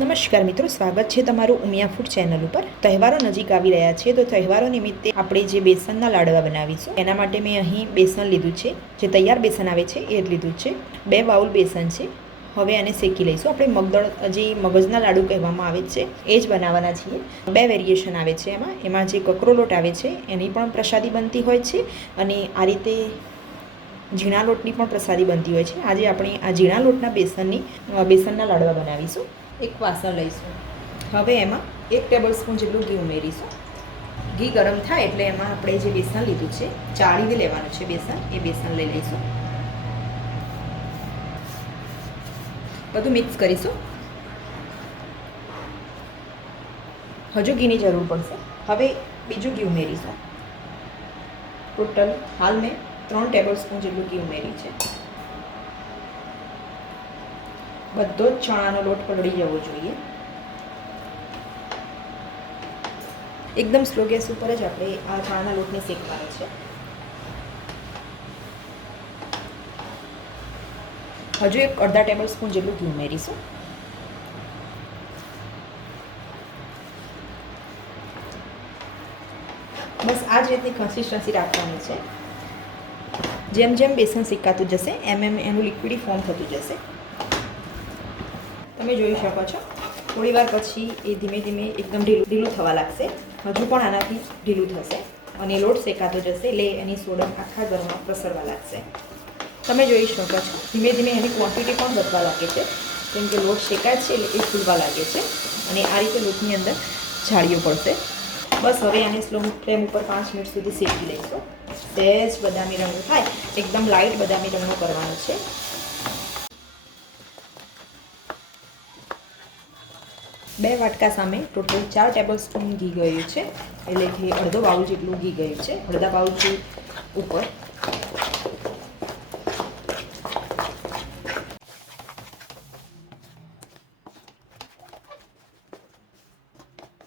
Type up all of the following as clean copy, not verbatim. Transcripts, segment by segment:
નમસ્કાર મિત્રો, સ્વાગત છે તમારું ઉમિયા ફૂડ ચેનલ ઉપર। તહેવારો નજીક આવી રહ્યા છે તો તહેવારો નિમિત્તે આપણે જે બેસનના લાડવા બનાવીશું એના માટે મેં અહીં બેસન લીધું છે। જે તૈયાર બેસન આવે છે એ જ લીધું છે। 2 બાઉલ બેસન છે। હવે આને શેકી લઈશું। આપણે મગદળ જે મગજના લાડુ કહેવામાં આવે છે એ જ બનાવવાના છીએ। 2 વેરિએશન આવે છે એમાં જે કકરો લોટ આવે છે એની પણ પ્રસાદી બનતી હોય છે અને આ રીતે ઝીણા લોટની પણ પ્રસાદી બનતી હોય છે। આજે આપણે આ ઝીણા લોટના બેસનના લાડવા બનાવીશું। એક વાસણ લઈશું। હવે એમાં 1 ટેબલસ્પૂન જેટલું ઘી ઉમેરીશું। ઘી ગરમ થાય એટલે એમાં આપણે જે બેસન લીધું છે, ચાળીને લેવાનું છે બેસન, એ બેસન લઈ લઈશું। બધું મિક્સ કરીશું। હજુ ઘીની જરૂર પડશે। હવે બીજું ઘી ઉમેરીશું। ટોટલ હાલ મેં 3 ટેબલસ્પૂન જેટલું ઘી ઉમેર્યું છે। બધો જ ચણાનો લોટ પલળી જવો જોઈએ। એકદમ સ્લો ગેસ ઉપર જ આપણે આ ચણાના લોટને શેકવાનો છે। હજુ એક અડધા ટેબલસ્પૂન જેટલું ઘી ઉમેરીશું। બસ આ જ રીતની કન્સિસ્ટન્સી રાખવાની છે। જેમ જેમ બેસન શેકાતું જશે એમ એનું લિક્વિડી ફોર્મ થતું જશે। તમે જોઈ શકો છો થોડી વાર પછી એ ધીમે ધીમે એકદમ ઢીલું થવા લાગશે। હજુ પણ આનાથી ઢીલું થશે અને લોટ શેકાતો જશે એટલે એની સોડમ આખા ઘરમાં પ્રસરવા લાગશે। તમે જોઈ શકો છો ધીમે ધીમે એની ક્વોન્ટિટી પણ વધવા લાગે છે, કેમ કે લોટ શેકાય છે એટલે એ ફૂલવા લાગે છે અને આ રીતે લોટની અંદર જાળીઓ પડશે। બસ હવે આને સ્લો ફ્લેમ ઉપર 5 મિનિટ સુધી શેકી લઈશું। સહેજ બદામી રંગ થાય, એકદમ લાઇટ બદામી રંગનો કરવાનો છે। 2 વાટકા સામે ટોટલ 4 ટેબલસ્પૂન ઘી ગયું છે, એટલે કે અડધો બાઉલ જેટલું ઘી ગયું છે, અડધા બાઉલથી ઉપર।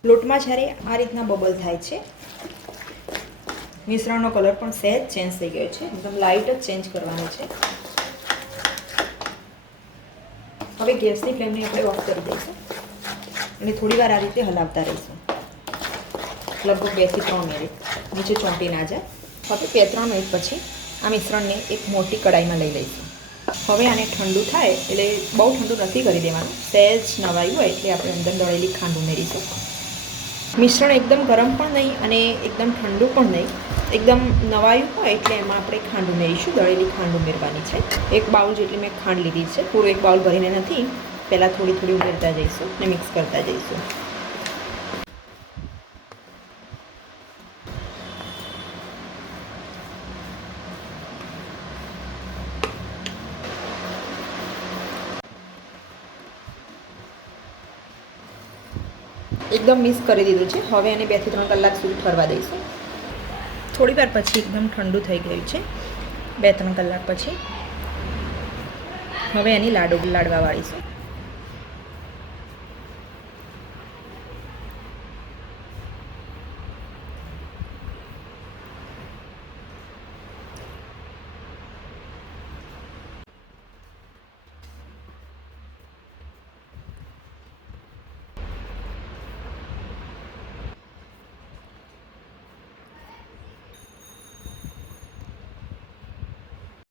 લોટમાં જ્યારે આ રીતના બબલ થાય છે, મિશ્રણનો કલર પણ સહેજ ચેન્જ થઈ ગયો છે, એકદમ લાઇટ જ ચેન્જ કરવાનો છે। હવે ગેસની ફ્લેમને આપણે ઓફ કરી દઈશું અને થોડી વાર આ રીતે હલાવતા રહીશું, લગભગ 2 થી 3 મિનિટ, નીચે ચોંટી ના જાય। હવે 2-3 મિનિટ પછી આ મિશ્રણને એક મોટી કડાઈમાં લઈ લઈશું। હવે આને ઠંડુ થાય એટલે બહુ ઠંડુ નથી કરી દેવાનું, સહેજ નવાયું હોય એટલે આપણે અંદર દળેલી ખાંડ ઉમેરીશું। મિશ્રણ એકદમ ગરમ પણ નહીં અને એકદમ ઠંડુ પણ નહીં, એકદમ નવાયું હોય એટલે એમાં આપણે ખાંડ ઉમેરીશું। દળેલી ખાંડ ઉમેરવાની છે। 1 બાઉલ જેટલી મેં ખાંડ લીધી છે, પૂરો 1 બાઉલ ભરીને નથી, પહેલાં થોડી થોડી ઉમેરતા જઈશું અને મિક્સ કરતા જઈશું। એકદમ મિક્સ કરી દીધું છે। હવે એને 2 થી 3 કલાક સુધી ઠરવા દઈશું। થોડી વાર પછી એકદમ ઠંડુ થઈ ગયું છે, 2-3 કલાક પછી હવે એની લાડવા વાળીશું।